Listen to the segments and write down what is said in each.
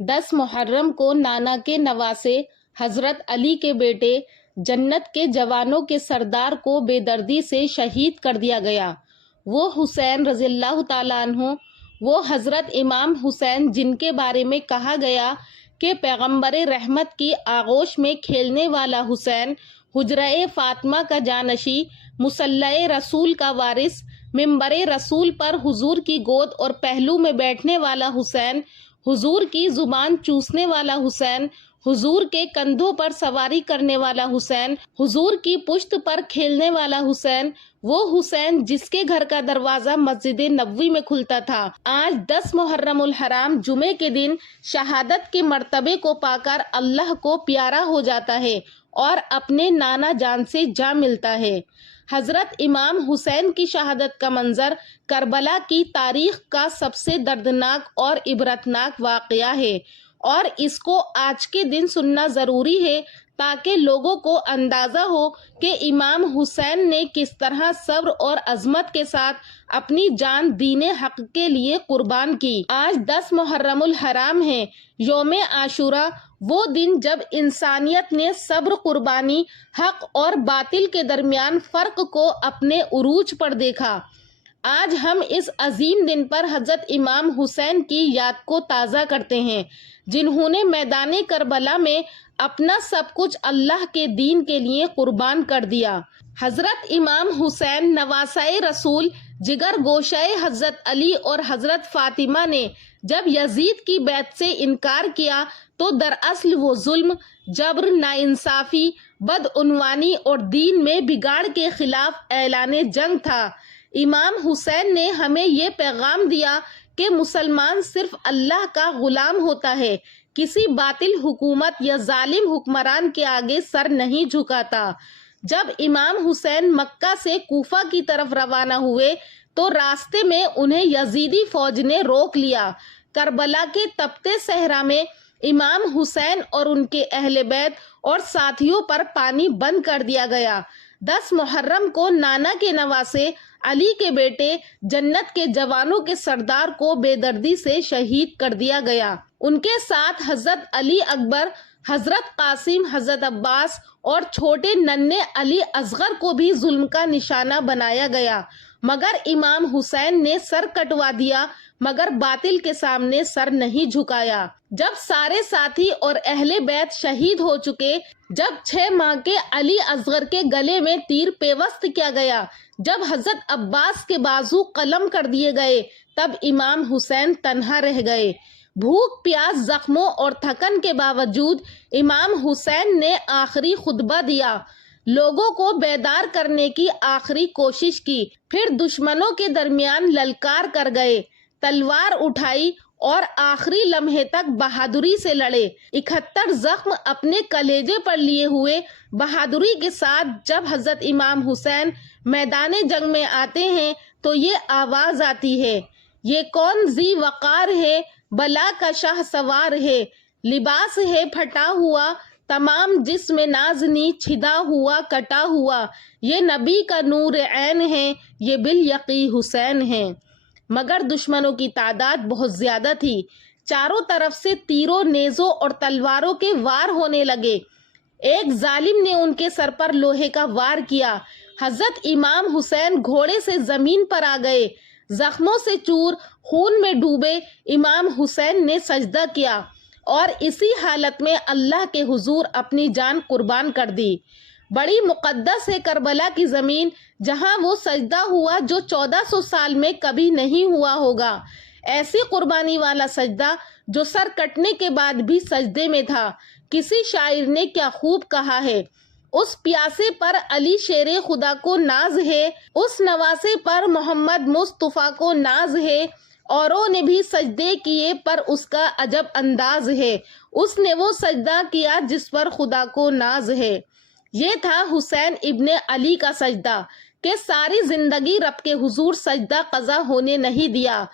10 محرم کو نانا کے نواسے حضرت علی کے بیٹے جنت کے جوانوں کے سردار کو بے دردی سے شہید کر دیا گیا۔ وہ حسین رضی اللہ تعالیٰ عنہ، وہ حضرت امام حسین جن کے بارے میں کہا گیا کہ پیغمبر رحمت کی آغوش میں کھیلنے والا حسین، حجرہ فاطمہ کا جانشی، مصلی رسول کا وارث، ممبر رسول پر حضور کی گود اور پہلو میں بیٹھنے والا حسین، حضور کی زبان چوسنے والا حسین، حضور کے کندھوں پر سواری کرنے والا حسین، حضور کی پشت پر کھیلنے والا حسین، وہ حسین جس کے گھر کا دروازہ مسجد نبوی میں کھلتا تھا، آج 10 محرم الحرام جمعے کے دن شہادت کے مرتبے کو پا کر اللہ کو پیارا ہو جاتا ہے اور اپنے نانا جان سے جا ملتا ہے۔ حضرت امام حسین کی شہادت کا منظر کربلا کی تاریخ کا سب سے دردناک اور عبرتناک واقعہ ہے، اور اس کو آج کے دن سننا ضروری ہے تاکہ لوگوں کو اندازہ ہو کہ امام حسین نے کس طرح صبر اور عظمت کے ساتھ اپنی جان دین حق کے لیے قربان کی۔ آج 10 محرم الحرام ہے، یوم عاشوراء، وہ دن جب انسانیت نے صبر، قربانی، حق اور باطل کے درمیان فرق کو اپنے عروج پر دیکھا۔ آج ہم اس عظیم دن پر حضرت امام حسین کی یاد کو تازہ کرتے ہیں، جنہوں نے میدان کربلا میں اپنا سب کچھ اللہ کے دین کے لیے قربان کر دیا۔ حضرت امام حسین نواسۂ رسول، جگر گوشہ حضرت علی اور حضرت فاطمہ نے جب یزید کی بیعت سے انکار کیا تو دراصل وہ ظلم، جبر، ناانصافی، بدعنوانی اور دین میں بگاڑ کے خلاف اعلان جنگ تھا۔ امام حسین نے ہمیں یہ پیغام دیا کہ مسلمان صرف اللہ کا غلام ہوتا ہے، کسی باطل حکومت یا ظالم حکمران کے آگے سر نہیں جھکاتا۔ جب امام حسین مکہ سے کوفہ کی طرف روانہ ہوئے تو راستے میں انہیں یزیدی فوج نے روک لیا۔ کربلا کے تپتے صحرا میں امام حسین اور ان کے اہل بیت اور ساتھیوں پر پانی بند کر دیا گیا۔ 10 محرم کو نانا کے نواسے علی کے بیٹے جنت کے جوانوں کے سردار کو بے دردی سے شہید کر دیا گیا۔ ان کے ساتھ حضرت علی اکبر، حضرت قاسم، حضرت عباس اور چھوٹے ننھے علی اصغر کو بھی ظلم کا نشانہ بنایا گیا، مگر امام حسین نے سر کٹوا دیا، مگر باطل کے سامنے سر نہیں جھکایا۔ جب سارے ساتھی اور اہل بیت شہید ہو چکے، جب 6 ماہ کے علی اصغر کے گلے میں تیر پیوست کیا گیا، جب حضرت عباس کے بازو قلم کر دیے گئے، تب امام حسین تنہا رہ گئے۔ بھوک، پیاس، زخموں اور تھکن کے باوجود امام حسین نے آخری خطبہ دیا، لوگوں کو بیدار کرنے کی آخری کوشش کی، پھر دشمنوں کے درمیان للکار کر گئے، تلوار اٹھائی اور آخری لمحے تک بہادری سے لڑے۔ 71 زخم اپنے کلیجے پر لیے ہوئے بہادری کے ساتھ جب حضرت امام حسین میدان جنگ میں آتے ہیں تو یہ آواز آتی ہے، یہ کون ذی وقار ہے، بلا کا شاہ سوار ہے، لباس ہے پھٹا ہوا، تمام جسم نازنی چھدا ہوا کٹا ہوا، یہ نبی کا نور عین ہے، یہ بالیقین حسین ہے۔ مگر دشمنوں کی تعداد بہت زیادہ تھی، چاروں طرف سے تیروں، نیزوں اور تلواروں کے وار ہونے لگے۔ ایک ظالم نے ان کے سر پر لوہے کا وار کیا، حضرت امام حسین گھوڑے سے زمین پر آ گئے، زخموں سے چور، خون میں ڈوبے امام حسین نے سجدہ کیا اور اسی حالت میں اللہ کے حضور اپنی جان قربان کر دی۔ بڑی مقدس ہے کربلا کی زمین، جہاں وہ سجدہ ہوا جو 1400 سال میں کبھی نہیں ہوا ہوگا، ایسی قربانی والا سجدہ جو سر کٹنے کے بعد بھی سجدے میں تھا۔ کسی شاعر نے کیا خوب کہا ہے، اس پیاسے پر علی شیر خدا کو ناز ہے، اس نواسے پر محمد مصطفیٰ کو ناز ہے، اوروں نے بھی سجدے کیے پر اس کا عجب انداز ہے، اس نے وہ سجدہ کیا جس پر خدا کو ناز ہے۔ یہ تھا حسین ابن علی کا سجدہ کہ ساری زندگی رب کے حضور سجدہ قضا ہونے نہیں دیا۔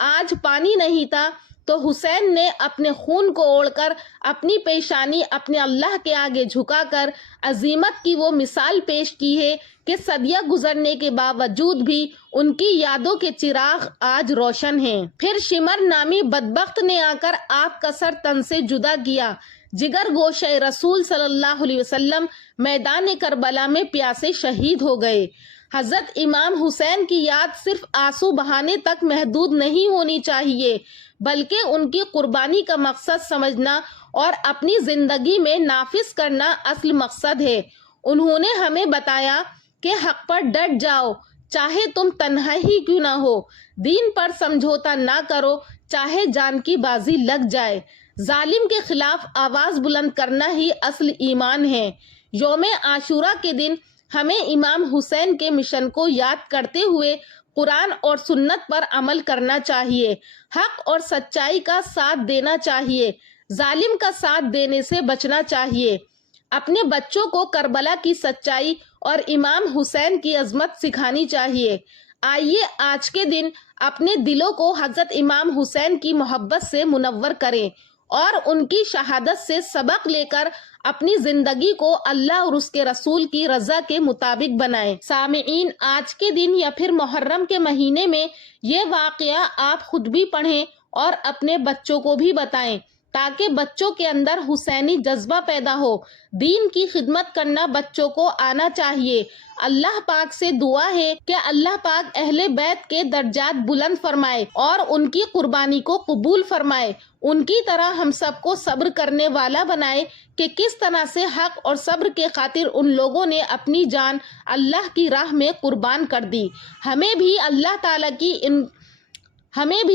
آج پانی نہیں تھا تو حسین نے اپنے خون کو اوڑھ کر اپنی پیشانی اپنے اللہ کے آگے جھکا کر عظیمت کی وہ مثال پیش کی ہے کہ صدیہ گزرنے کے باوجود بھی ان کی یادوں کے چراغ آج روشن ہیں۔ پھر شمر نامی بدبخت نے آ کر آپ کا سر تن سے جدا کیا۔ جگر گوشہ رسول صلی اللہ علیہ وسلم میدان کربلا میں پیاسے شہید ہو گئے۔ حضرت امام حسین کی یاد صرف آنسو بہانے تک محدود نہیں ہونی چاہیے، بلکہ ان کی قربانی کا مقصد سمجھنا اور اپنی زندگی میں نافذ کرنا اصل مقصد ہے۔ انہوں نے ہمیں بتایا کہ حق پر ڈٹ جاؤ، چاہے تم تنہا ہی کیوں نہ ہو، دین پر سمجھوتا نہ کرو، چاہے جان کی بازی لگ جائے۔ ظالم کے خلاف آواز بلند کرنا ہی اصل ایمان ہے۔ یوم عاشورہ کے دن ہمیں امام حسین کے مشن کو یاد کرتے ہوئے قرآن اور سنت پر عمل کرنا چاہیے، حق اور سچائی کا ساتھ دینا چاہیے، ظالم کا ساتھ دینے سے بچنا چاہیے، اپنے بچوں کو کربلا کی سچائی اور امام حسین کی عظمت سکھانی چاہیے۔ آئیے آج کے دن اپنے دلوں کو حضرت امام حسین کی محبت سے منور کریں اور ان کی شہادت سے سبق لے کر اپنی زندگی کو اللہ اور اس کے رسول کی رضا کے مطابق بنائیں۔ سامعین، آج کے دن یا پھر محرم کے مہینے میں یہ واقعہ آپ خود بھی پڑھیں اور اپنے بچوں کو بھی بتائیں، تاکہ بچوں کے اندر حسینی جذبہ پیدا ہو۔ دین کی خدمت کرنا بچوں کو آنا چاہیے۔ اللہ پاک سے دعا ہے کہ اللہ پاک اہل بیت کے درجات بلند فرمائے اور ان کی قربانی کو قبول فرمائے، ان کی طرح ہم سب کو صبر کرنے والا بنائے کہ کس طرح سے حق اور صبر کے خاطر ان لوگوں نے اپنی جان اللہ کی راہ میں قربان کر دی۔ ہمیں بھی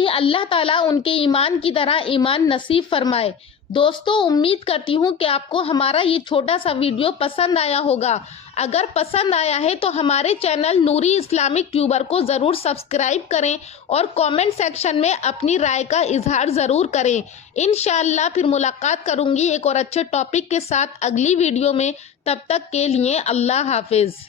اللہ تعالیٰ ان کے ایمان کی طرح ایمان نصیب فرمائے۔ دوستو، امید کرتی ہوں کہ آپ کو ہمارا یہ چھوٹا سا ویڈیو پسند آیا ہوگا۔ اگر پسند آیا ہے تو ہمارے چینل نوری اسلامک ٹیوبر کو ضرور سبسکرائب کریں اور کامنٹ سیکشن میں اپنی رائے کا اظہار ضرور کریں۔ انشاءاللہ پھر ملاقات کروں گی ایک اور اچھے ٹاپک کے ساتھ اگلی ویڈیو میں۔ تب تک کے لیے اللہ حافظ۔